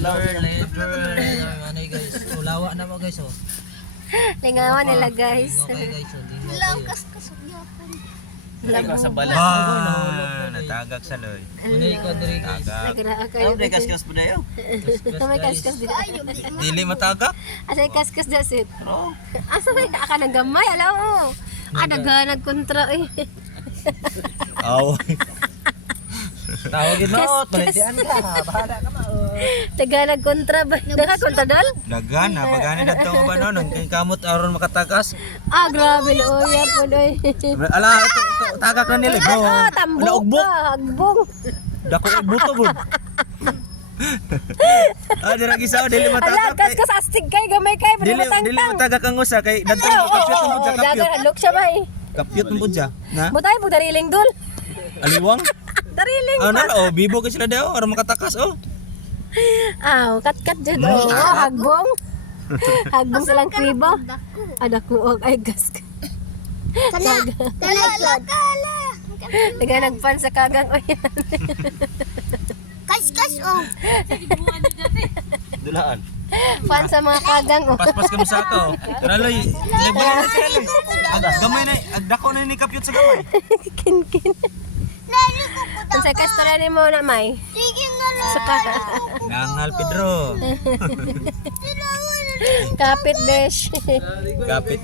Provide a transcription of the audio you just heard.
Ano guys, ulawa na mo guys oh. Lingawan nila guys. Langkas kasog yapon. Ikaw sa balas. Natagak sa loy. Ano ikaw diri guys? Nagra kayo. Ay, kaskas pa dayo. Kamay kaskas dito. Dili matagak? Asa kaskas dasit. Oo. Asa may aka nang gamay alaw mo. Nagkontra eh. Aw. Tawagin mo, tulitian ka. Bahala ka ma. Nagkontra ba? Nagkontra dal? Dagan na bagani dadto ba nonon kay kamot aron makatagas. Grabe no ya po doy. Ala ito tagak na nila bro. Tambok Ugbok. hagbong. Dako buto bud. Dira gisaw dili Ala matagak. kaskas astig kay gamay kay Dili tang. matagak ang usa kay dadto kapyot mo sa kapyot. Dagan look siya ba eh. Kapyot mo pud siya. Na? Butay mo dariling dul. Aliwang. Dariling. Bibo ka sila daw aron makatakas oh. Kat dyan. Hagbong. Hagbong silang kribo. Ada ko ay gas. Kana. Kala. Nagpan sa kagang o yan. Kas oh. Dulaan. Pan sa mga kagang o. Paspas ka mo sa ako. Tara loy. Level na sila loy. Gamay na, agdako na ni kapyot sa gamay. Kin. Lalo ko po. Kung sa kastora ni mo na may. Sige na lang. Suka. Nangal Pedro. Kapit besh. Kapit.